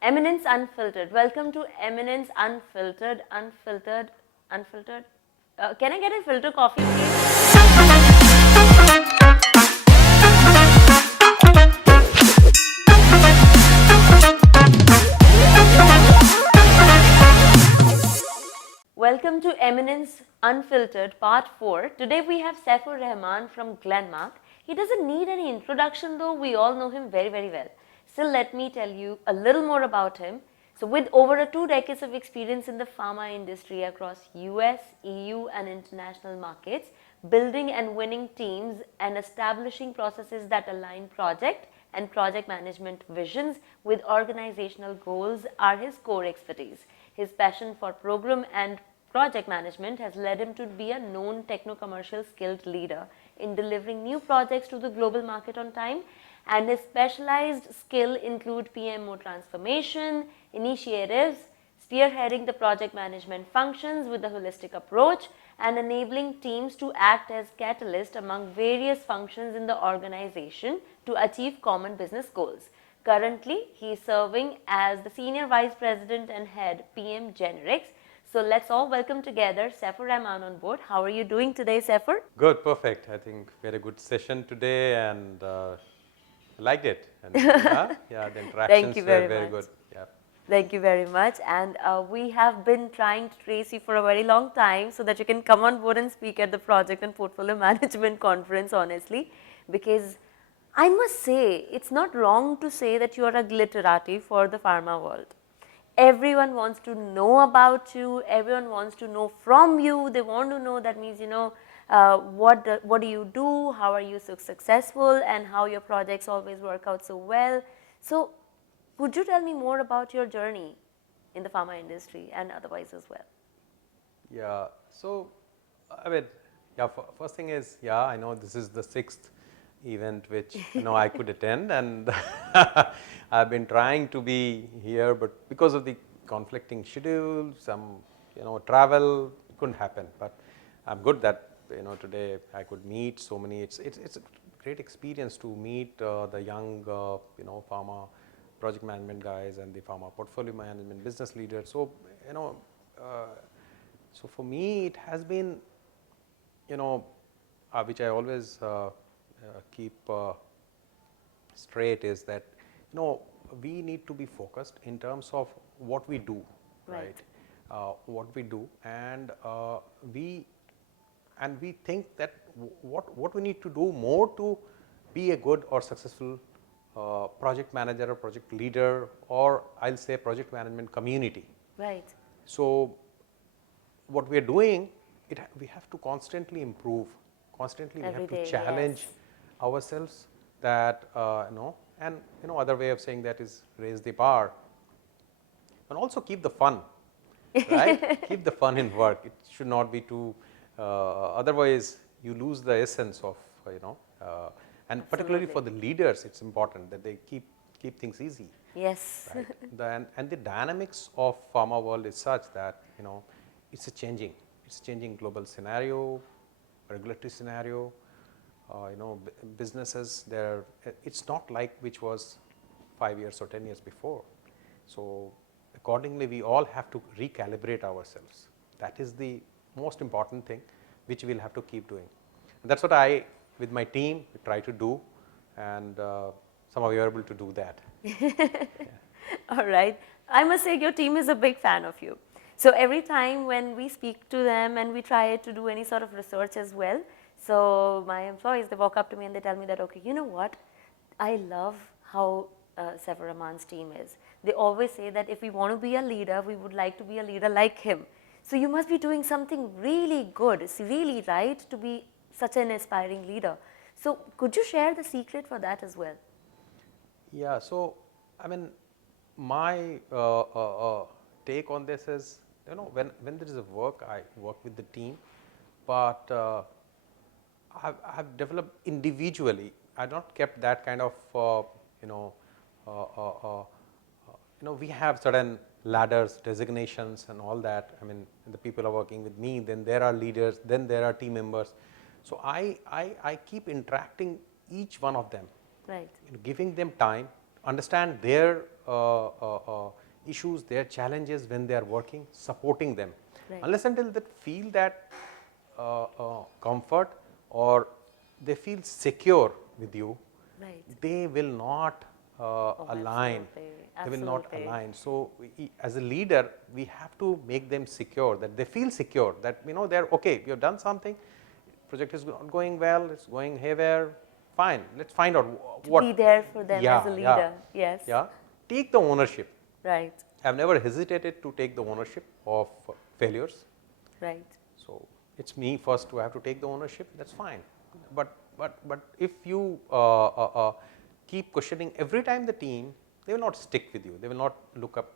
Eminence Unfiltered. Welcome to Eminence Unfiltered. Unfiltered. Can I get a filter coffee, please? Welcome to Eminence Unfiltered Part 4. Today we have Saifur Rahman from Glenmark. He doesn't need any introduction though, we all know him very well. Still, let me tell you a little more about him. So with over 2 decades of experience in the pharma industry across US, EU and international markets, building and winning teams and establishing processes that align project and project management visions with organizational goals are his core expertise. His passion for program and project management has led him to be a known techno-commercial skilled leader in delivering new projects to the global market on time, and his specialized skill include PMO transformation, initiatives, spearheading the project management functions with a holistic approach, and enabling teams to act as catalyst among various functions in the organization to achieve common business goals. Currently, he is serving as the Senior Vice President and Head PM Generics. So let's all welcome together Saifur Rahman on board. How are you doing today, Saifur? Good, perfect. I think we had a good session today and liked it. And the interactions were very good. Yeah. Thank you very much. And we have been trying to trace you for a very long time so that you can come on board and speak at the Project and Portfolio Management Conference, honestly, because I must say, it's not wrong to say that you are a glitterati for the pharma world. Everyone wants to know about you, everyone wants to know from you, they want to know, that means, what do you do, how are you so successful, and how your projects always work out so well. So, could you tell me more about your journey in the pharma industry and otherwise as well? Yeah, so first thing is, I know this is the 6th event which I could attend, and I've been trying to be here, but because of the conflicting schedule, some travel couldn't happen. But I'm good that today I could meet so many. It's a great experience to meet the young pharma project management guys and the pharma portfolio management business leaders. So so for me it has been which I always keep straight is that we need to be focused in terms of what we do, right? What we do, and we think that what we need to do more to be a good or successful project manager or project leader, or I'll say project management community. Right. So what we are doing, we have to constantly improve, constantly we have to challenge ourselves, that and other way of saying that is raise the bar, and also keep the fun, right? Keep the fun in work. It should not be too otherwise you lose the essence of and particularly for the leaders, it's important that they keep things easy. Yes. Right? And the dynamics of pharma world is such that it's changing global scenario, regulatory scenario. Businesses there, it's not like which was 5 years or 10 years before. So accordingly, we all have to recalibrate ourselves. That is the most important thing which we'll have to keep doing. And that's what I, with my team, try to do, and some of you are able to do that. All right. I must say your team is a big fan of you. So every time when we speak to them and we try to do any sort of research as well, so my employees, they walk up to me and they tell me that, okay, you know what, I love how Saifur Rahman's team is. They always say that if we want to be a leader, we would like to be a leader like him. So you must be doing something really good. It's really right to be such an aspiring leader. So could you share the secret for that as well? Yeah, so I mean, my take on this is, when there is a work, I work with the team, but I've developed individually. I've not kept that kind of we have certain ladders, designations and all that. I mean, the people are working with me, then there are leaders, then there are team members. So I keep interacting each one of them, right? Giving them time, understand their issues, their challenges when they are working, supporting them. Right. Unless until they feel that comfort or they feel secure with you, Right. they will not align. Absolutely. They will not Absolutely. align. So, as a leader, we have to make them secure, that they feel secure, that they're okay. You have done something, project is not going well, it's going haywire. Fine, let's find out what. Be there for them Yeah, as a yeah, leader. Yes. yeah. Take the ownership. Right. I've never hesitated to take the ownership of failures. Right. So it's me first to have to take the ownership. That's fine. But if you keep questioning every time the team, they will not stick with you. They will not look up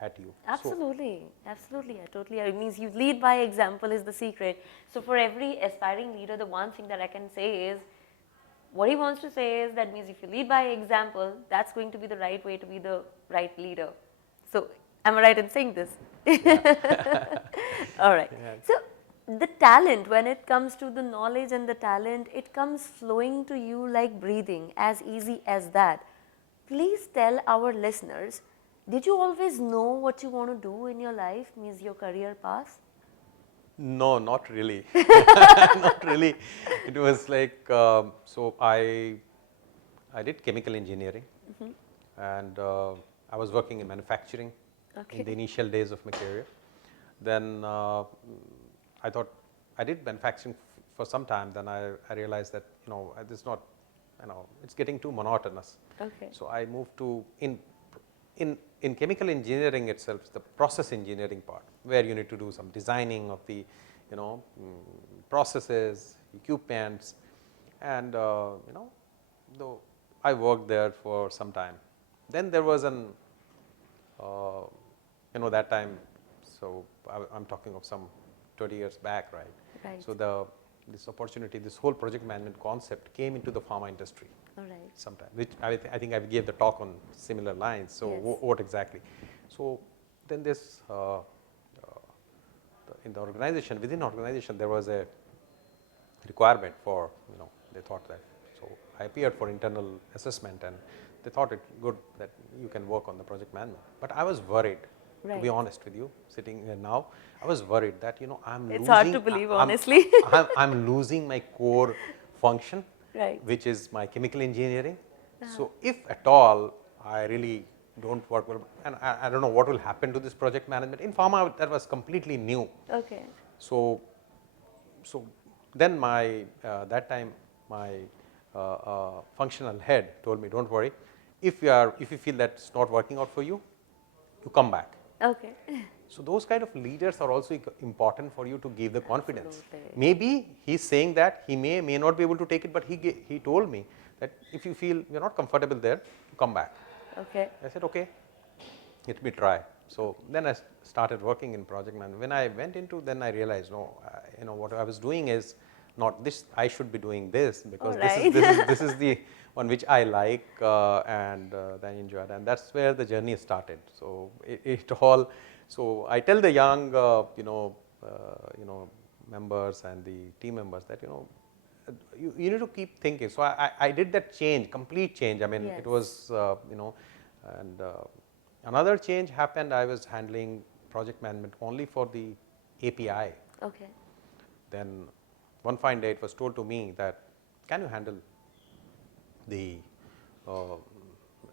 at you. Absolutely, absolutely. I totally agree. It means you lead by example is the secret. So for every aspiring leader, the one thing that I can say is, what he wants to say is that means if you lead by example, that's going to be the right way to be the right leader. So am I right in saying this? Yeah. All right. Yeah. So the talent, when it comes to the knowledge and the talent, it comes flowing to you like breathing, as easy as that. Please tell our listeners, did you always know what you want to do in your life, means your career path? No, not really. Not really. It was like, so I did chemical engineering, and I was working in manufacturing in the initial days of my career. Then I thought I did manufacturing for some time. Then I realized that this is not, it's getting too monotonous. Okay. So I moved to in chemical engineering itself, the process engineering part, where you need to do some designing of the processes, equipments, and though I worked there for some time. Then there was an that time, so I'm talking of some 20 years back, right? Right. So this opportunity, this whole project management concept came into the pharma industry. All right. Sometime, which I think I gave the talk on similar lines. So Yes. what exactly? So then this in the organization, within the organization, there was a requirement for they thought that. So I appeared for internal assessment, and they thought it good that you can work on the project management. But I was worried. To be Right. honest with you, sitting here now, I was worried that I'm It's losing. hard to believe, honestly. I'm losing my core function, Right. which is my chemical engineering. So if at all I really don't work well, and I don't know what will happen to this project management. In pharma, that was completely new. Okay. So then that time my functional head told me, don't worry, if you feel that it's not working out for you, you come back. Okay. So those kind of leaders are also important for you to give the confidence. Absolutely. Maybe he's saying that he may not be able to take it, but he told me that if you feel you're not comfortable there, come back. Okay. I said, okay, let me try. So then I started working in project management. When I went into, then I realized, what I was doing is not this. I should be doing this because this is the one which I like and I enjoyed, and that's where the journey started. So it all. So I tell the young, members and the team members that you need to keep thinking. So I did that change, complete change. I mean, Yes. it was and another change happened. I was handling project management only for the API. Okay. Then one fine day it was told to me that, can you handle the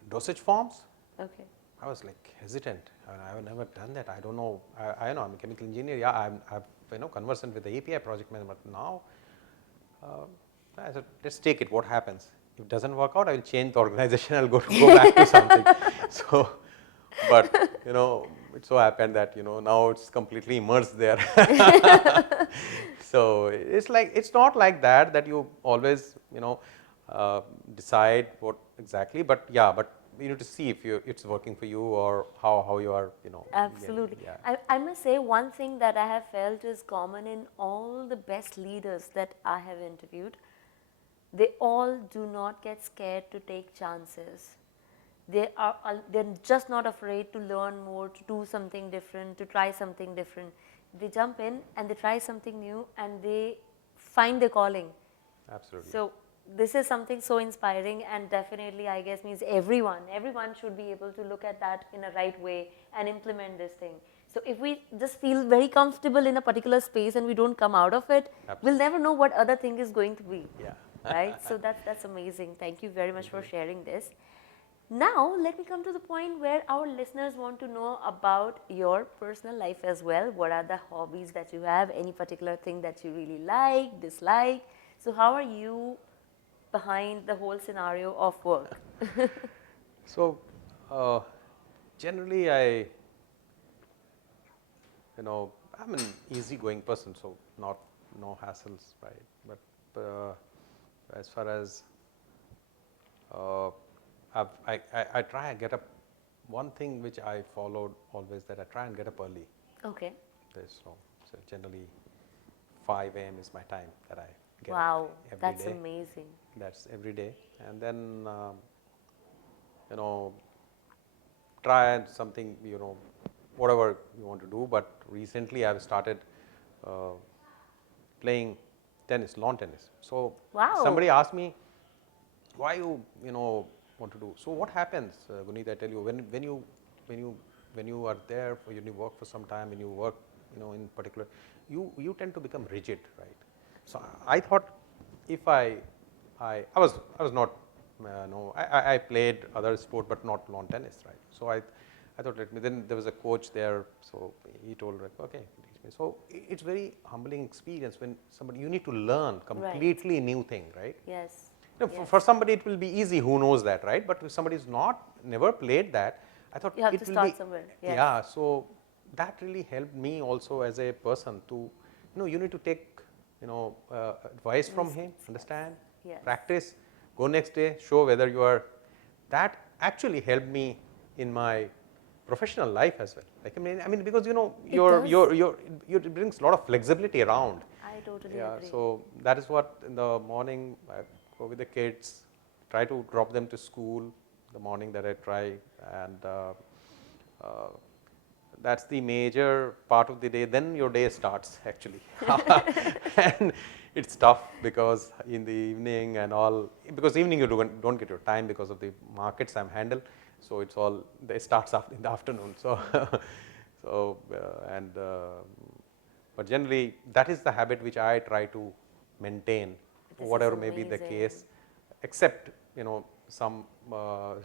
dosage forms? Okay. I was like hesitant. I have never done that. I don't know. I know I'm a chemical engineer. Yeah, I'm conversant with the API project management. Now, I said, let's take it. What happens? If it doesn't work out, I will change the organization. I'll go back to something. So, but it so happened that now it's completely immersed there. So it's not like that you always decide what exactly. But yeah, but you need to see if it's working for you or how you are Absolutely. Yeah. I must say one thing that I have felt is common in all the best leaders that I have interviewed. They all do not get scared to take chances. They're just not afraid to learn more, to do something different, to try something different. They jump in and they try something new and they find their calling. Absolutely. So this is something so inspiring, and definitely I guess means everyone should be able to look at that in a right way and implement this thing. So if we just feel very comfortable in a particular space and we don't come out of it, we'll never know what other thing is going to be. Yeah. Right? So that's amazing. Thank you very much for sharing this. Now, let me come to the point where our listeners want to know about your personal life as well. What are the hobbies that you have? Any particular thing that you really like, dislike? So, how are you behind the whole scenario of work? So, generally I'm an easygoing person, so no hassles, right? But as far as I try and get up. One thing which I followed always, that I try and get up early. Okay. So generally 5 a.m. is my time that I get Wow, up every that's day. amazing. That's every day, and then try and something, whatever you want to do. But recently I've started playing tennis, lawn tennis. So Wow. somebody asked me, why you want to do. So what happens, Guneet, I tell you, when you are there for you work for some time and you work in particular, you tend to become rigid, right? So I thought, if I was not no, I played other sport but not lawn tennis, right? So I thought, then there was a coach there, so he told, like, okay, teach me. So it's very humbling experience when you need to learn completely new thing, right? Yes. Yes. For somebody it will be easy, who knows that, right? But if somebody is never played that, I thought you have it to will start be somewhere. Yes. Yeah. So that really helped me also as a person to, you need to take, advice from him, understand, yes. practice, go next day, show whether you are. That actually helped me in my professional life as well. Like, I mean, because it brings a lot of flexibility around. I totally agree. So that is what, in the morning I go with the kids, try to drop them to school the morning that I try, and that's the major part of the day. Then your day starts actually. And it's tough because in the evening and all, because evening you don't get your time because of the markets I'm handle. So it's all, it starts in the afternoon. So but generally that is the habit which I try to maintain, whatever may be the case, except some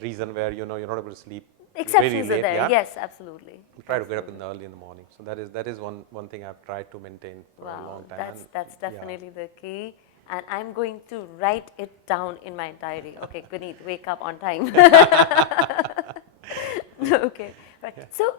reason where you're not able to sleep. Exceptions late, are there. yeah? Yes, absolutely. Try to get up early in the morning. So that is one thing I've tried to maintain for a long time. That's definitely the key. And I'm going to write it down in my diary. Okay, Guneet, wake up on time. Okay, right. Yeah. So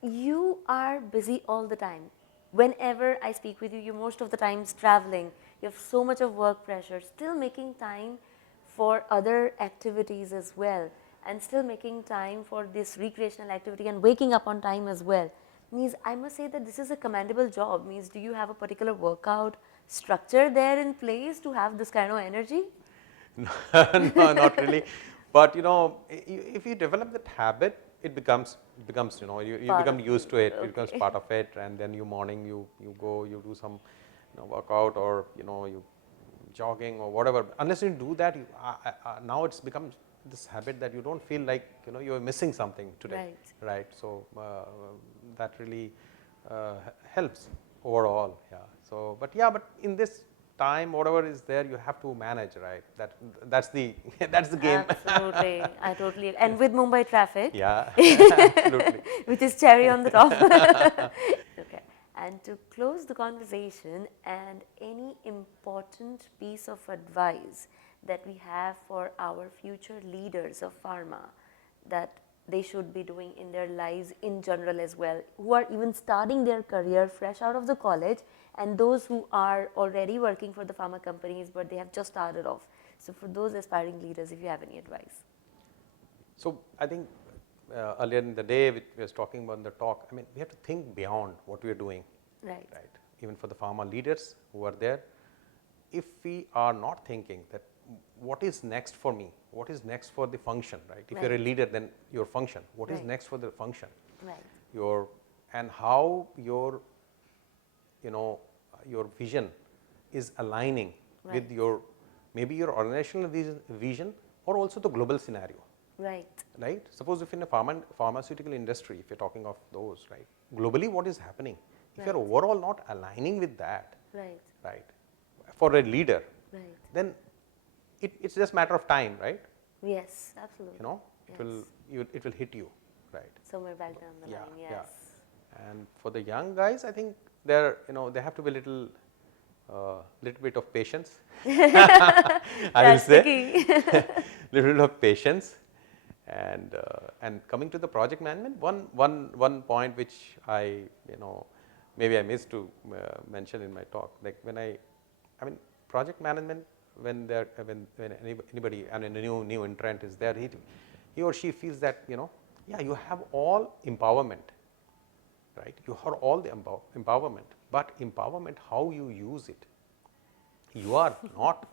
you are busy all the time. Whenever I speak with you, you're most of the times traveling. You have so much of work pressure, still making time for other activities as well, and still making time for this recreational activity and waking up on time as well. Means I must say that this is a commendable job. Means, do you have a particular workout structure there in place to have this kind of energy? No, not really. But if you develop that habit, it becomes you become used to it. Okay. It becomes part of it, and then morning you go, you do some workout, or you jogging or whatever. Unless you do that, now it's become this habit that you don't feel like you're missing something today, right? So that really helps overall. Yeah. So but in this time, whatever is there, you have to manage, right? That's the that's the game. Absolutely, I totally. And with Mumbai traffic, yeah, absolutely, which is cherry on the top. Okay. And to close the conversation, and any important piece of advice that we have for our future leaders of pharma that they should be doing in their lives in general as well, who are even starting their career fresh out of the college, and those who are already working for the pharma companies but they have just started off. So for those aspiring leaders, if you have any advice. So I think earlier in the day we was talking about the talk, I mean, we have to think beyond what we are doing. Right. Even for the pharma leaders who are there, if we are not thinking that what is next for me, what is next for the function, right? If you're a leader, then your function, what is next for the function? Right. And how your vision is aligning with your maybe your organizational vision or also the global scenario. Right. Right? Suppose if in a pharmaceutical industry, if you're talking of those, right? Globally, what is happening? If you're overall not aligning with that, right? For a leader, then it's just matter of time, right? Yes, absolutely. You know, it will hit you, right? Somewhere back down the line, yes. Yeah. And for the young guys, I think they're, they have to be little bit of patience. I will say, little bit of patience. And coming to the project management, one point which I maybe I missed to mention in my talk, like when I mean project management, when anybody and a new entrant is there, he or she feels that yeah, you have all empowerment, right? You have all the empowerment, but empowerment, how you use it, you are not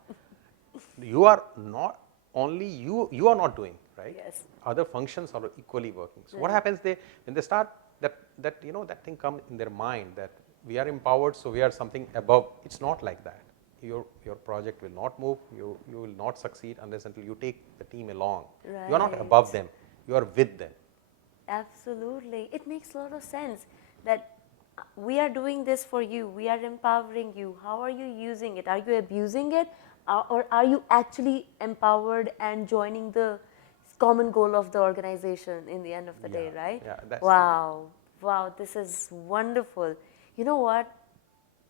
only you are not doing, right? Yes. Other functions are equally working. So what happens, when they start that thing come in their mind that we are empowered, so we are something above. It's not like that. Your project will not move. You will not succeed unless until you take the team along. Right. You are not above them. You are with them. Absolutely. It makes a lot of sense that we are doing this for you. We are empowering you. How are you using it? Are you abusing it? Or are you actually empowered and joining the common goal of the organization in the end of the day, right? Yeah, that's wow. Wow, this is wonderful. You know what?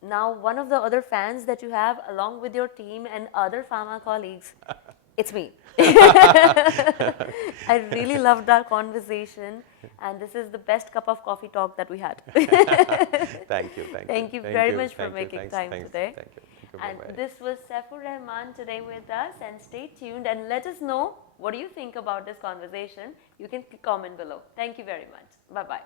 Now, one of the other fans that you have along with your team and other pharma colleagues, it's me. I really loved our conversation, and this is the best cup of coffee talk that we had. Thank you. Thank you very much for making time today. Thank you. And this was Saifur Rahman today with us, and stay tuned and let us know what do you think about this conversation. You can comment below. Thank you very much. Bye-bye.